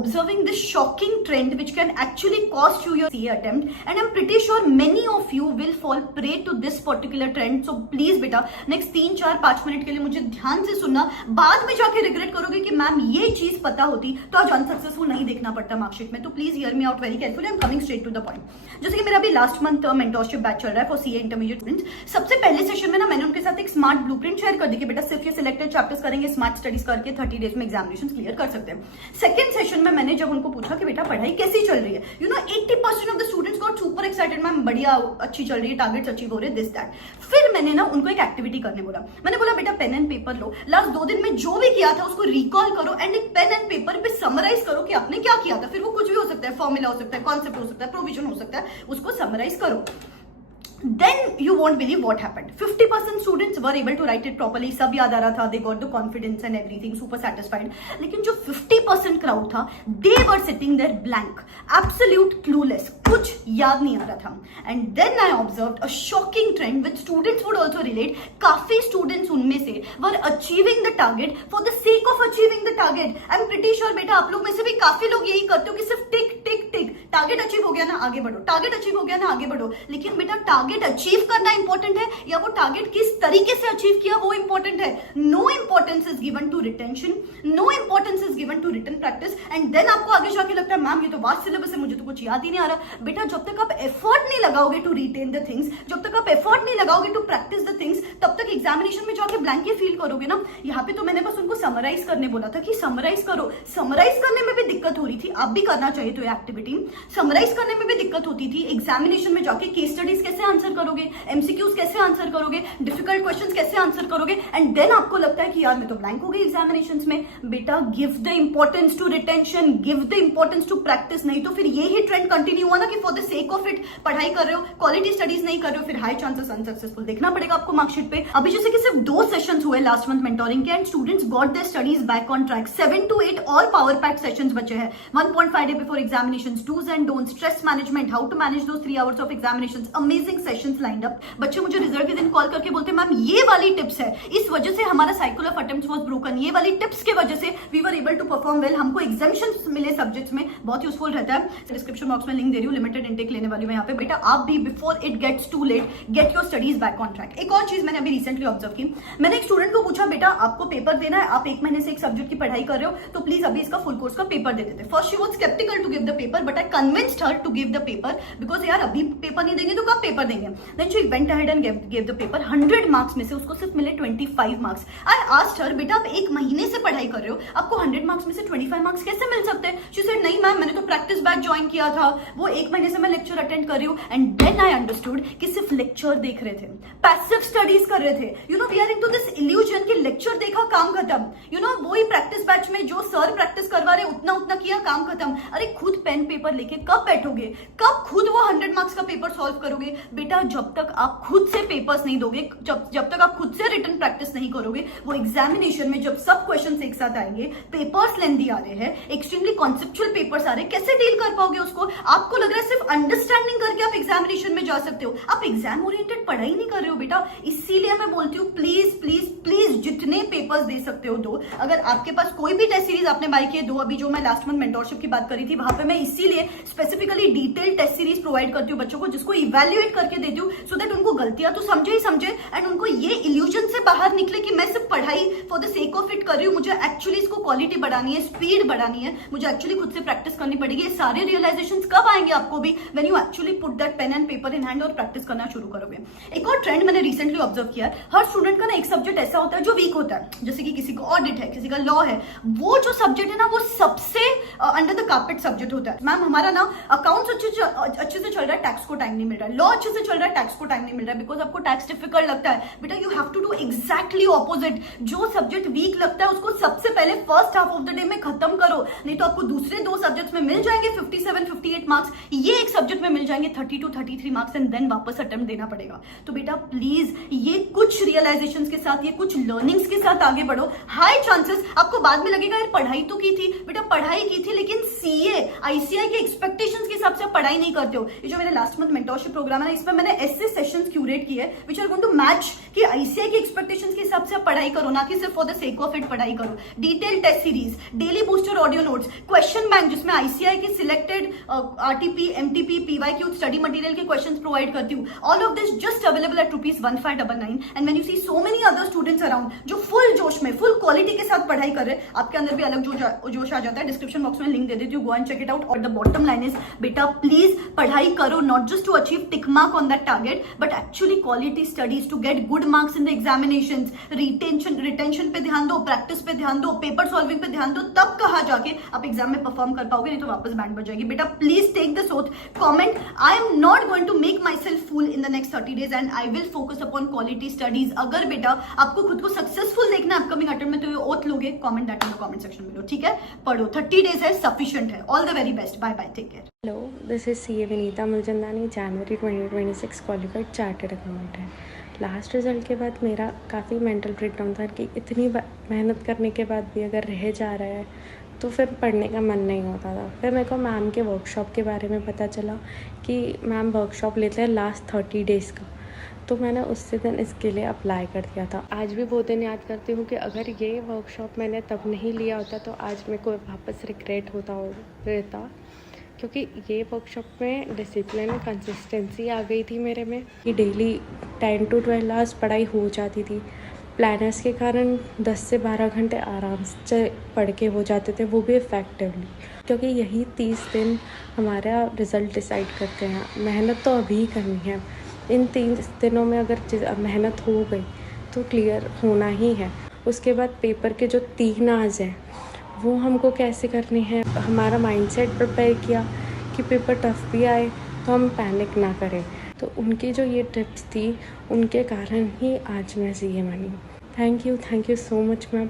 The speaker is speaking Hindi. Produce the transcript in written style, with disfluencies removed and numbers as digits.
observing this shocking trend which can actually cost you your CA attempt, and I'm pretty sure many of you will fall prey to this particular trend. So please बेटा next 3-4-5 मिनट के लिए मुझे ध्यान से सुनना, बाद में जाके रिग्रेट करोगे कि मैम ये चीज पता होती तो आज अनसक्सेसफुल नहीं देखना पड़ता मार्कशीट में. तो please hear me out very carefully, I am coming straight to the point. जैसे कि मेरा अभी लास्ट मंथ मेंटोरशिप बैच चल रहा है फॉर CA इंटरमीडिएट स्टूडेंट्स. सबसे पहले सेशन में ना मैंने उनके साथ एक स्मार्ट ब्लूप्रिंट शेयर कर दी कि बेटा सिर्फ ये सिलेक्टेड चैप्टर्स करेंगे, स्मार्ट स्टडीज करके 30 डेज में एग्जामिनेशन क्लियर कर सकते हैं. सेकंड सेशन में मैंने जब उनको पूछा कि बेटा पढ़ाई कैसी चल रही है, 80% of the students got super excited, ma'am बढ़िया अच्छी चल रही है, टारगेट्स अचीव हो रहे, दिस दैट. फिर मैंने ना उनको एक एक्टिविटी करने बोला. मैंने बोला बेटा पेन एंड पेपर लो, लास्ट 2 दिन में जो भी किया था उसको रिकॉल करो एंड एक पेन एंड पेपर पे समराइज करो कि आपने क्या किया था. फिर वो कुछ भी हो सकता है, फॉर्मूला हो सकता है, कॉन्सेप्ट हो सकता है, प्रोविजन हो सकता है, उसको समराइज करो. Then you won't believe what happened. 50% students were able to write it properly. सब याद आ रहा था, they got the confidence and everything, super satisfied. लेकिन जो 50% crowd था, they were sitting there blank, absolute clueless, कुछ याद नहीं आ रहा था. And then I observed a shocking trend which students would also relate. काफी students उनमें से were achieving the target for the sake of achieving the target. I'm pretty sure बेटा आप लोग में से भी काफी लोग यही करते हो कि सिर्फ टिक टिक टिक, टारगेट अचीव हो गया ना आगे बढ़ो, टारगेट अचीव हो गया ना आगे बढ़ो. लेकिन बेटा टारगेट अचीव करना इंपॉर्टेंट है या वो टारगेट किस तरीके से अचीव किया वो इंपॉर्टेंट है. No importance is given to retention, no importance is given to written practice. And then आपको आगे जाके लगता है मैम ये तो वास्ट सिलेबस है, मुझे तो कुछ याद ही नहीं आ रहा. बेटा जब तक आप एफर्ट नहीं लगाओगे टू रिटेन द थिंग्स, जब तक आप एफर्ट नहीं लगाओगे टू प्रैक्टिस द थिंग्स, तब तक एग्जामिनेशन में जाके ब्लैंक ही फील करोगे ना. यहाँ पे तो मैंने बस उनको समराइज करने बोला था कि समराइज करो. समराइज करने में भी दिक्कत हो रही थी, आप भी करना चाहिए तो एक्टिविटी. समराइज करने में भी दिक्कत होती थी, एग्जामिनेशन में जाके केस स्टडीज कैसे आंसर करोगे, MCQs कैसे आंसर करोगे, डिफिकल्ट क्वेश्चंस कैसे आंसर करोगे. एंड देन आपको लगता है कि यार मैं तो ब्लैंक हो गई एग्जामिनेशंस में. बेटा give the importance to retention, give the importance to practice. नहीं तो फिर ये ही ट्रेंड कंटिन्यू हुआ ना कि for the sake of it पढ़ाई कर रहे हो, क्वालिटी स्टडीज नहीं कर रहे हो, फिर हाई चांसेस अनसक्सेसफुल देखना पड़ेगा आपको मार्कशीट पे. अभी जैसे कि सिर्फ 2 सेशंस हुए लास्ट मंथ मेंटोरिंग के and students got their studies back on track. 7 to 8 और पावर पैक सेशंस बचे हैं. 1.5 day before examinations, dos and don'ts, stress management, how to manage those 3 hours of examinations. Amazing sessions lined up. बच्चे मुझे रिजल्ट के दिन कॉल करके बोलते मैम ये वाली टिप्स है, इस वजह से हमारा cycle of attempts was broken, ये वाली टिप्स के वजह से we were able to perform well. हमको एग्जामिनेशंस मिले सब्जेक्ट्स में, बहुत यूजफुल रहता है. डिस्क्रिप्शन बॉक्स में लिंक दे रही हूँ, लिमिटेड इनटेक लेने वाली हूँ यहाँ पे. बेटा आप भी before it gets too late get your studies back on track. एक और चीज मैंने अभी रिसेंटली ऑब्जर्व की, मैंने एक स्टूडेंट को पूछा बेटा आपको पेपर देना है, आप 1 महीने से एक सब्जेक्ट की पढ़ाई कर रहे हो तो प्लीज अभी इसका फुल कोर्स का पेपर दे देते. First she was sceptical to give the paper but I convinced her to give the paper because यार अभी पेपर नहीं देंगे तो कब पेपर देंगे. Then she went ahead and give the paper. 100 marks में से उसको सिर्फ मिले 25 मार्क्स. आई आस्क्ड हर बेटा आप 1 महीने से पढ़ाई कर रहे हो, आपको 100 मार्क्स में से 25 मार्क्स कैसे मिल सकते हैं. शी सेड नहीं मैम मैंने तो प्रैक्टिस बैच ज्वाइन किया था, वो 1 महीने से मैं लेक्चर अटेंड कर रही हूँ. एंड देन आई अंडरस्टूड कि सिर्फ लेक्चर देख रहे थे, पैसिव स्टडीज कर रहे थे. We are into this illusion कि लेक्चर देखा काम खत्म. वही प्रैक्टिस बैच में जो सर प्रैक्टिस करवा रहे उतना उतना किया काम खत्म. अरे खुद पेन पेपर लेके कब बैठोगे, कब खुद वो 100 मार्क्स का पेपर सॉल्व करोगे. बेटा जब तक आप खुद से पेपर्स नहीं दोगे, जब तक आप खुद से रिटन प्रैक्टिस नहीं करोगे, वो एग्जामिनेशन में जब सब क्वेश्चंस एक साथ आएंगे, पेपर्स लेंदी आ रहे हैं, एक्सट्रीमली कॉन्सेप्चुअल पेपर्स आ रहे हैं, कैसे डील कर पाओगे उसको. आपको लग रहा है सिर्फ अंडरस्टैंडिंग करके आप एग्जामिनेशन में जा सकते हो, आप एग्जाम ओरिएंटेड पढ़ाई नहीं कर रहे हो बेटा. इसीलिए मैं बोलती हूँ प्लीज प्लीज प्लीज जितने पेपर्स दे सकते हो दो. अगर आपके पास कोई भी टेस्ट सीरीज आपने बाय किए दो. अभी जो मैं लास्ट मंथ मेंटोरशिप की बात करी थी वहां पे मैं इसीलिए specifically detail test series provide करती हूँ बच्चों को, जिसको इवैल्यूएट करके देती हूँ सो दैट उनको गलतियां तो समझे ही समझे एंड उनको ये इल्यूजन से बाहर निकले कि मैं सिर्फ पढ़ाई for the sake of it कर रही हूँ, मुझे एक्चुअली इसको क्वालिटी बढ़ानी है, स्पीड बढ़ानी है, मुझे एक्चुअली खुद से प्रैक्टिस करनी पड़ेगी. ये सारे रियलाइजेशंस कब आएंगे आपको भी, when you actually put that pain and paper in hand और प्रैक्टिस करना शुरू करोगे. एक और ट्रेंड मैंने रिसेंटली ऑब्जर्व किया है, हर स्टूडेंट का ना एक सब्जेक्ट ऐसा होता है जो वीक होता है. जैसे कि किसी को ऑडिट है, किसी का लॉ है, वो जो सब्जेक्ट है ना वो सबसे अंडर द कार्पेट सब्जेक्ट होता है. मैम हमारा ना अकाउंट्स अच्छे से चल रहा है, टैक्स को टाइम नहीं मिल रहा है, लॉ अच्छे से चल रहा है, टैक्स को टाइम नहीं मिल रहा है बिकॉज आपको टैक्स डिफिकल्ट लगता है. बेटा you have to do exactly opposite. जो सब्जेक्ट वीक लगता है उसको सबसे पहले first half of the day में खत्म करो, नहीं तो आपको दूसरे 2 सब्जेक्ट्स में मिल जाएंगे 57-58 मार्क्स, ये एक सब्जेक्ट में मिल जाएंगे 30-33 मार्क्स एंड देन वापस अटेम्प्ट देना पड़ेगा. तो बेटा प्लीज ये कुछ रियलाइजेशंस के साथ, ये कुछ लर्निंग्स के साथ आगे बढ़ो. हाई चांसेस आपको बाद में लगेगा यार पढ़ाई तो की थी बेटा पढ़ाई की थी, लेकिन सीए आईसीआई के एक्सपेक्टेशंस के हिसाब से पढ़ाई नहीं करते हो। ये जो मेरे लास्ट मंथ मेंटरशिप प्रोग्राम है ना, इसमें मैंने ऐसे सेशंस क्यूरेट किए which are going to match कि आईसीआई के एक्सपेक्टेशंस के हिसाब से आप पढ़ाई करो, ना कि सिर्फ for the sake of it पढ़ाई करो। Detail test series, daily booster audio notes, question bank जिसमें आईसीआई के selected RTP, MTP, PYQ study material के क्वेश्चंस प्रोवाइड करती हूँ। All of this just available at ₹1599। And when you see so many other students around जो फुल जोश में, फुल क्वालिटी के साथ पढ़ाई कर रहे हैं, आपके अंदर भी अलग जोश आ जाता है। डिस्क्रिप्शन बॉक्स में लिंक दे देती हूँ, go and check it out. और द बॉटम लाइन इज बेटा प्लीज पढ़ाई करो, not just to achieve tick mark on that target, but actually quality studies to get good marks in the examinations. Retention पे ध्यान दो, प्रैक्टिस पे ध्यान दो, पेपर सॉल्विंग पे ध्यान दो, तब कहा जाके आप एग्जाम में परफॉर्म कर पाओगे, नहीं तो वापस बैंड बज जाएगी। बेटा please take this oath, comment I am not going to make myself fool in the next 30 days and I will focus upon quality studies. अगर बेटा आपको खुद को सक्सेसफुल देखना है अपकमिंग अटेम्प्ट में, तो ये ओथ लोगे, comment that in the comment section में। ठीक है, पढ़ो, 30 days है, सफिशिएंट है। All the very best, bye bye, take care. Hello, this is CA Vineeta Mulchandani, January 2026 qualified chartered accountant है। लास्ट रिजल्ट के बाद मेरा काफ़ी मेंटल ब्रेकडाउन था कि इतनी मेहनत करने के बाद भी अगर रह जा रहा है तो फिर पढ़ने का मन नहीं होता था। फिर मेरे को मैम के वर्कशॉप के बारे में पता चला कि मैम वर्कशॉप लेते हैं लास्ट 30 days का, तो मैंने उससे दिन इसके लिए अप्लाई कर दिया था। आज भी वो दिन याद करती हूँ कि अगर ये वर्कशॉप मैंने तब नहीं लिया होता तो आज मेरे को वापस रिग्रेट रहता, क्योंकि ये वर्कशॉप में डिसिप्लिन, कंसिस्टेंसी आ गई थी मेरे में कि डेली 10 to 12 आवर्स पढ़ाई हो जाती थी। प्लानर्स के कारण 10 से 12 घंटे आराम से पढ़ के हो जाते थे, वो भी इफ़ेक्टिवली, क्योंकि यही 30 दिन हमारा रिज़ल्ट डिसाइड करते हैं। मेहनत तो अभी करनी है, इन 30 दिनों में अगर मेहनत हो गई तो क्लियर होना ही है। उसके बाद पेपर के जो 3 आवर्स हैं वो हमको कैसे करने हैं, हमारा माइंडसेट प्रिपेयर किया कि पेपर टफ भी आए तो हम पैनिक ना करें। तो उनकी जो ये टिप्स थी, उनके कारण ही आज मैं CA बनी। Thank you so much ma'am.